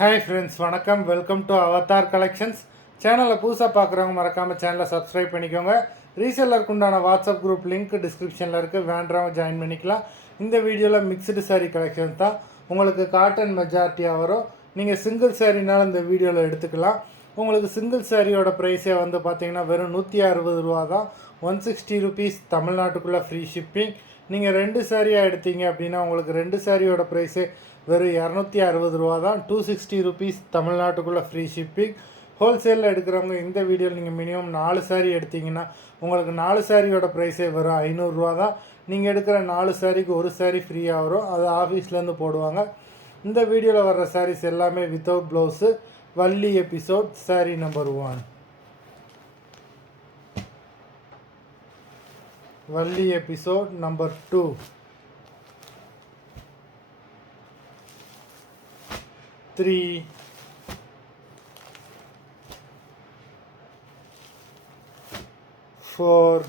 Hi friends, வணக்கம். Welcome to Avatar collections. சேனலை புதுசாக பார்க்குறவங்க மறக்காமல் சேனலை சப்ஸ்கிரைப் பண்ணிக்கோங்க. ரீசெல்லருக்கு உண்டான வாட்ஸ்அப் குரூப் லிங்க் டிஸ்கிரிப்ஷனில் இருக்குது, வேண்டவங்க ஜாயின் பண்ணிக்கலாம். இந்த வீடியோவில் மிக்சடு சாரீ கலெக்ஷன் தான். உங்களுக்கு காட்டன் மெஜாரிட்டியாக வரும். நீங்கள் சிங்கிள் சாரீனாலும் இந்த வீடியோவில் எடுத்துக்கலாம். உங்களுக்கு சிங்கிள் சாரியோட ப்ரைஸே வந்து பார்த்தீங்கன்னா வெறும் 160 ரூபா தான். 160 ருபீஸ் தமிழ்நாட்டுக்குள்ளே ஃப்ரீ ஷிப்பிங். நீங்கள் 2 சாரியாக எடுத்தீங்க அப்படின்னா உங்களுக்கு 2 சாரியோட ப்ரைஸே வெறும் 260 ரூபா தான். 260 ருபீஸ் தமிழ்நாட்டுக்குள்ளே ஃப்ரீ ஷிப்பிங். ஹோல்சேலில் எடுக்கிறவங்க இந்த வீடியோவில் நீங்கள் மினிமம் 4 சாரீ எடுத்திங்கன்னா உங்களுக்கு 4 சாரியோட ப்ரைஸே வெறும் 500 ரூபா தான். நீங்கள் எடுக்கிற 4 சாரிக்கு ஒரு சாரீ ஃப்ரீயாக வரும். அது ஆஃபீஸ்லேருந்து போடுவாங்க. இந்த வீடியோவில் வர்ற சாரீஸ் எல்லாமே without blouse. Valli episode sari number 1. Valli episode number 2. 3, 4,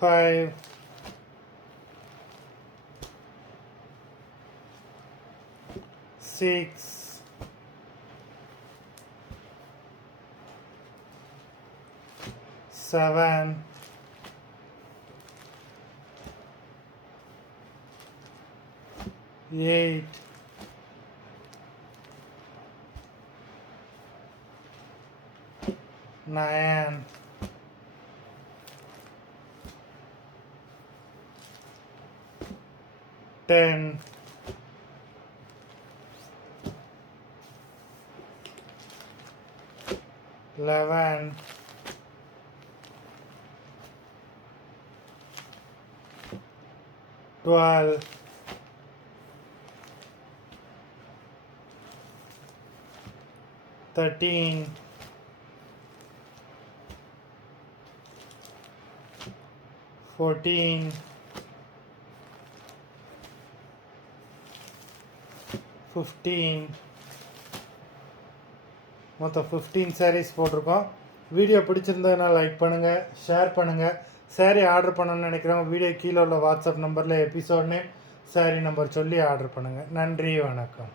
5, 6, 7, 8, 9, 10, 11, 12, 13, 14, 15. மொத்தம் 15 சாரீஸ் போட்டிருக்கோம். வீடியோ பிடிச்சிருந்ததுன்னா லைக் பண்ணுங்கள், ஷேர் பண்ணுங்கள். சாரீ ஆர்டர் பண்ணணும்னு நினைக்கிறவங்க வீடியோ கீழே உள்ள வாட்ஸ்அப் நம்பரில் எபிசோட் நேம், சாரீ நம்பர் சொல்லி ஆர்டர் பண்ணுங்கள். நன்றி, வணக்கம்.